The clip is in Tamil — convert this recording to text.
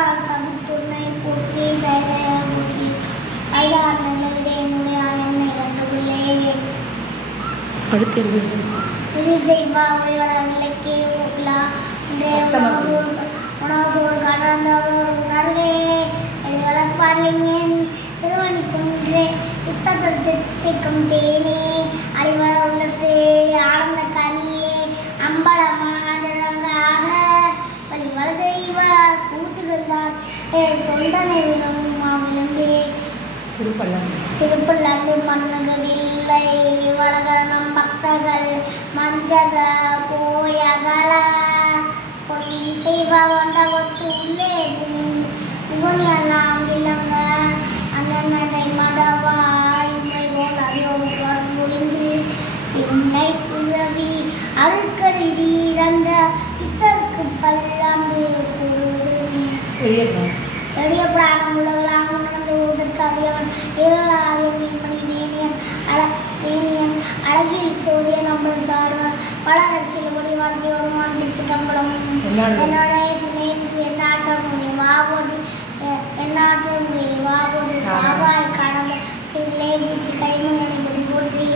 அதான் கவித்துணை போற்றி செய்த போற்றி ஐயார் நிலவிலே என்னுடைய என்னை கண்டுள்ளே அடுத்து செய்வா உடையோட விலைக்கே போகலா உணவு சோறு கடந்தது உணர்வே வெளிவளப்பாடிலேன் திருவணிக்கின்றே சித்தத்திற்கும் தேனே அறிவள உள்ளது ஆனந்த கனியே அம்பலமானதற்காக வழிவள தெய்வ கூத்துகின்றார் தொண்டனை விளம்பே திருப்பல்லாண்டு மண்ணுகதில்லை வளகரணம் பக்தர்கள் மஞ்சக போயகல பொன்னின் செய்வ மண்டபத்து உள்ளே புகனியெல்லாம் விளங்க அண்ணனை மடவாய் உண்மை போல் அறியோடு முடிந்து பின்னை புழவி அழுக்கருதி இறந்த பித்தருக்கு பல்லாண்டு பொழுதுமே பெரிய பிராணம் உலகெல்லாம் உணர்ந்து ஓதற்கு அறியவன் இருளாகிய மீன்மணி மேனியன் மேனியன் அழகில் சூரியன் அம்பலம் தாடுவன் பல அரசியல்படி வாழ்க்கையோடும் திருச்சிட்டம்பலம் என்னோட என்னாட்டும் வாவோடு ஆகாய கடந்த கைமுறை போற்றி